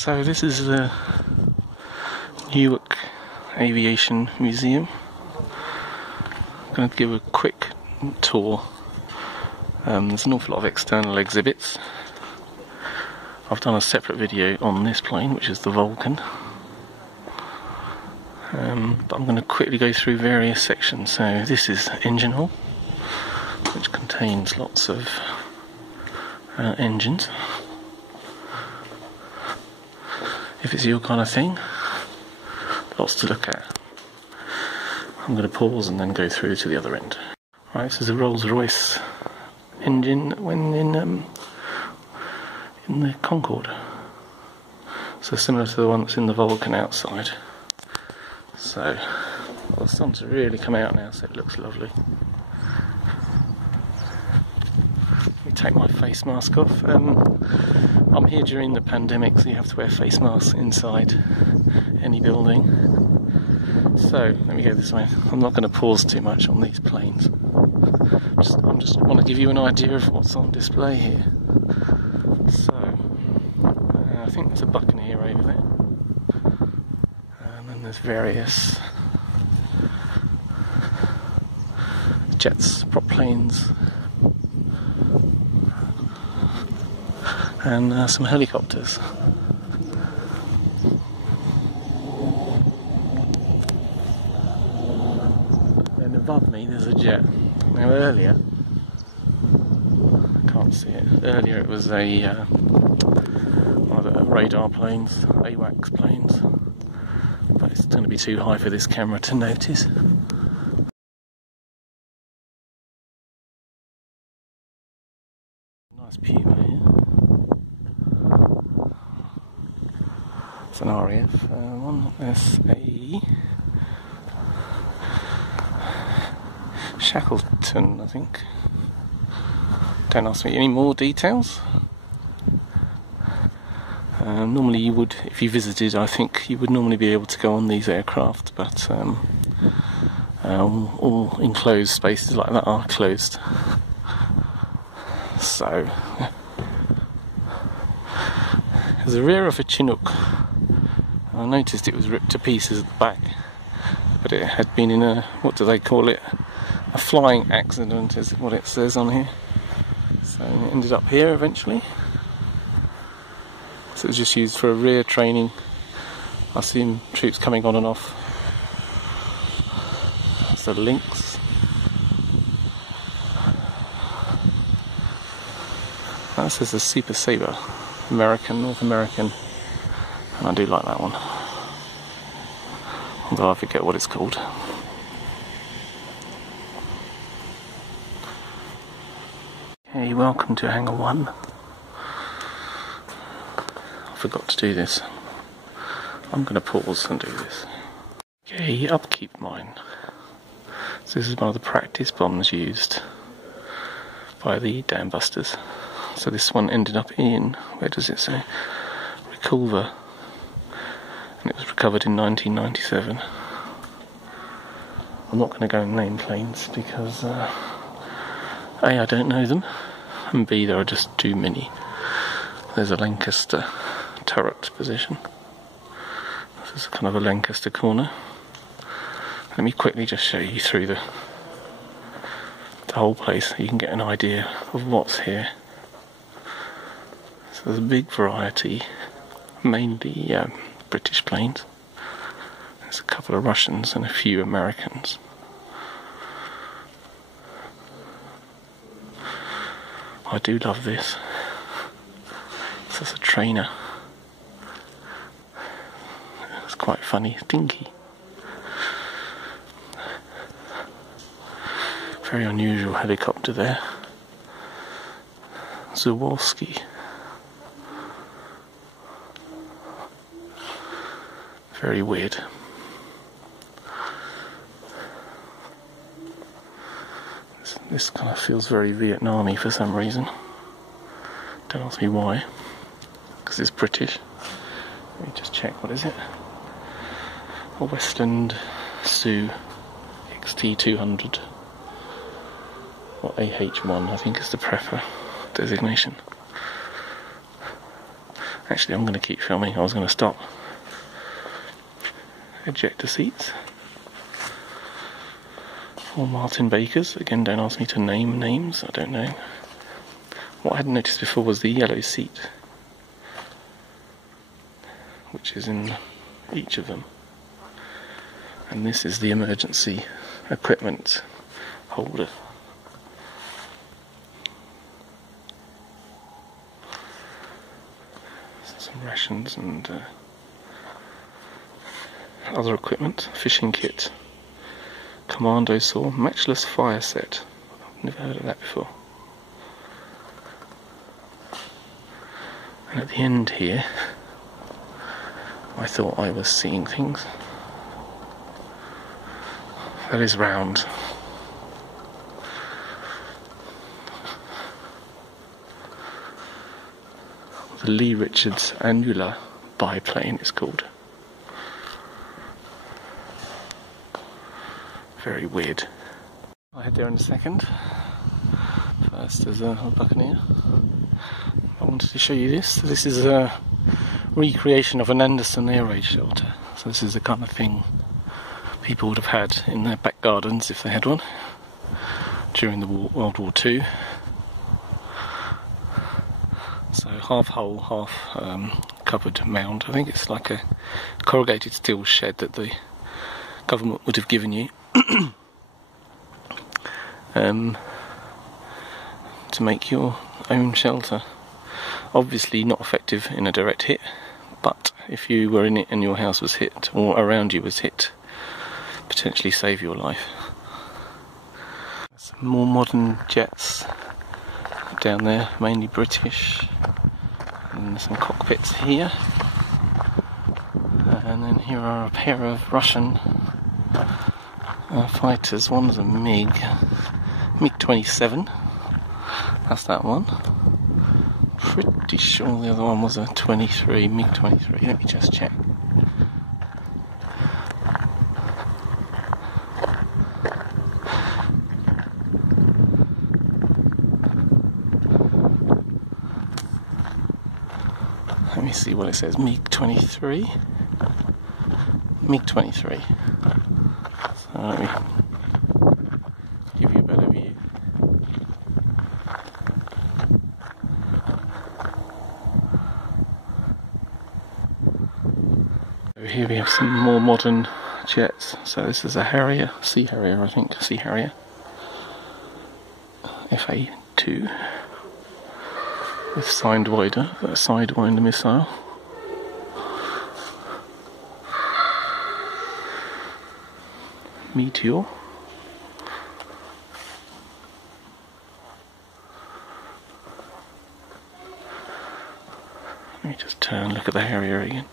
So this is the Newark Aviation Museum. I'm going to give a quick tour. There's an awful lot of external exhibits. I've done a separate video on this plane, which is the Vulcan. But I'm going to quickly go through various sections. So this is engine hall, which contains lots of engines. If it's your kind of thing, lots to look at. I'm going to pause and then go through to the other end. Right, this is a Rolls-Royce engine when in the Concorde. So similar to the one that's in the Vulcan outside. So, well, the sun's really come out now, so it looks lovely. Let me take my face mask off. I'm here during the pandemic, so you have to wear face masks inside any building. So, let me go this way. I'm not going to pause too much on these planes. I just want to give you an idea of what's on display here. So, I think there's a Buccaneer over there. And then there's various jets, prop planes, and some helicopters. Then above me there's a jet. Now earlier, I can't see it, earlier it was either radar planes, AWACS planes, but it's going to be too high for this camera to notice. Nice Puma here. It's an RAF one. There's a Shackleton, I think. Don't ask me any more details. Normally you would, if you visited, I think you would normally be able to go on these aircraft, but all enclosed spaces like that are closed. So, there's a rear of a Chinook. I noticed it was ripped to pieces at the back, but it had been in a, what do they call it? A flying accident is what it says on here. So it ended up here eventually. So it was just used for a rear training. I've seen troops coming on and off. That's the Lynx. That says a Super Sabre, North American, and I do like that one. Although I forget what it's called. Hey, welcome to Hangar 1. I forgot to do this. I'm going to pause and do this. Okay, upkeep mine. So this is one of the practice bombs used by the dam busters. So this one ended up in, where does it say? Reculver. And it was recovered in 1997. I'm not going to go and name planes because A, I don't know them, and B, there are just too many. There's a Lancaster turret position. This is kind of a Lancaster corner. Let me quickly just show you through the whole place so you can get an idea of what's here. So there's a big variety, mainly British planes. There's a couple of Russians and a few Americans. I do love this. This is a trainer. It's quite funny, dinky. Very unusual helicopter there. Zaworski. Very weird. This kind of feels very Vietnam-y for some reason. Don't ask me why. Because it's British. Let me just check, what is it? A Westland Sioux XT200. Or AH1, I think is the prefer designation. Actually, I'm going to keep filming. I was going to stop. Ejector seats. 4 Martin Bakers. Again, don't ask me to name names. I don't know. What I hadn't noticed before was the yellow seat, which is in each of them. And this is the emergency equipment holder. Some rations and other equipment. Fishing kit. Commando saw. Matchless fire set. I've never heard of that before. And at the end here, I thought I was seeing things. That is round. The Lee Richards Annular biplane is called. Very weird. I'll head there in a second. First, as a buccaneer, I wanted to show you this. This is a recreation of an Anderson air raid shelter. So this is the kind of thing people would have had in their back gardens if they had one during the World War II. So half hole, half covered mound. I think it's like a corrugated steel shed that the government would have given you to make your own shelter. Obviously not effective in a direct hit, but if you were in it and your house was hit or around you was hit, potentially save your life. Some more modern jets down there, mainly British, and some cockpits here, and then here are a pair of Russian fighters. One's a MiG-27, that's that one. Pretty sure the other one was a MiG-23, let me just check. Let me see what it says. MiG-23. MiG-23. So let me give you a better view. So here we have some more modern jets. So this is a Harrier, Sea Harrier, I think. Sea Harrier. FA2. With sidewinder missile. Meteor. Let me just turn, look at the Harrier again.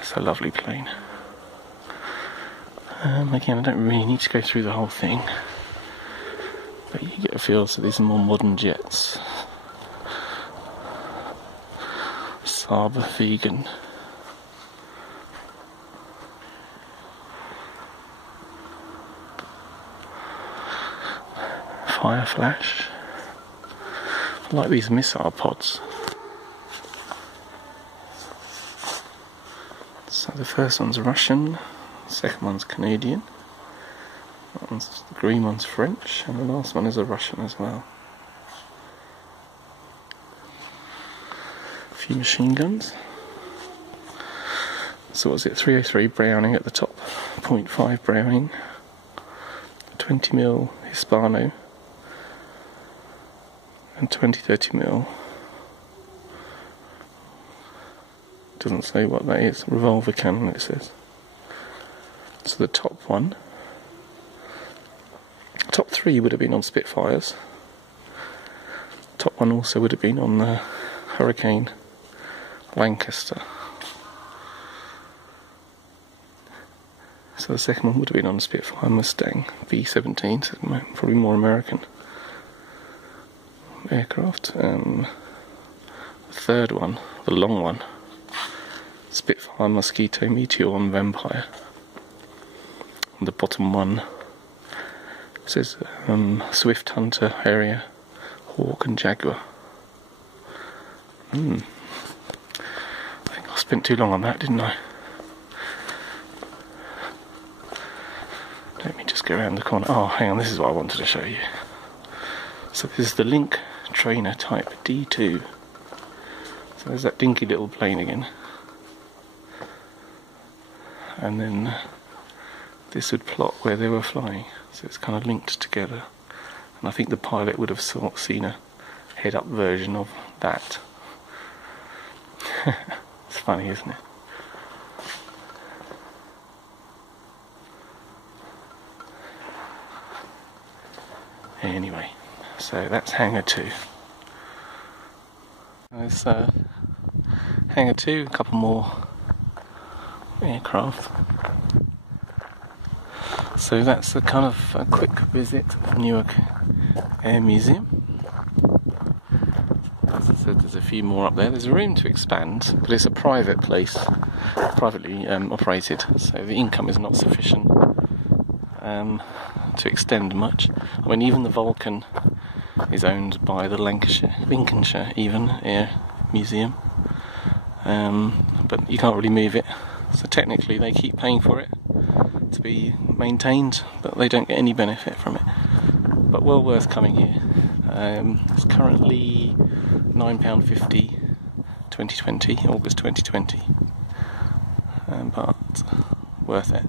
It's a lovely plane. Again, I don't really need to go through the whole thing, but you get a feel. So these are more modern jets. Sabre Viggen. Fire flash. I like these missile pods. So the first one's Russian. The second one's Canadian, the green one's French, and the last one is a Russian as well. A few machine guns. So what's it, 303 Browning at the top, 0.5 Browning, 20mm Hispano, and 20-30mm. Doesn't say what that is, revolver cannon it says. So the top one, top three would have been on Spitfires. Top one also would have been on the Hurricane Lancaster. So the second one would have been on the Spitfire Mustang B-17, so probably more American aircraft. The third one, the long one, Spitfire Mosquito Meteor on Vampire. And the bottom one says Swift, Hunter, Harrier, Hawk and Jaguar. I think I spent too long on that, didn't I? Let me just go around the corner. Oh, hang on, this is what I wanted to show you. So this is the Link Trainer Type D2. So there's that dinky little plane again. And then this would plot where they were flying. So it's kind of linked together. And I think the pilot would have seen a head-up version of that. It's funny, isn't it? Anyway, so that's Hangar 2. There's Hangar 2, a couple more aircraft. So that's a kind of a quick visit of Newark Air Museum. As I said, there's a few more up there. There's room to expand, but it's a private place, privately operated, so the income is not sufficient to extend much. I mean, even the Vulcan is owned by the Lincolnshire Air Museum, but you can't really move it, so technically they keep paying for it to be maintained, but they don't get any benefit from it. But well worth coming here. It's currently £9.50 2020, August 2020, but worth it.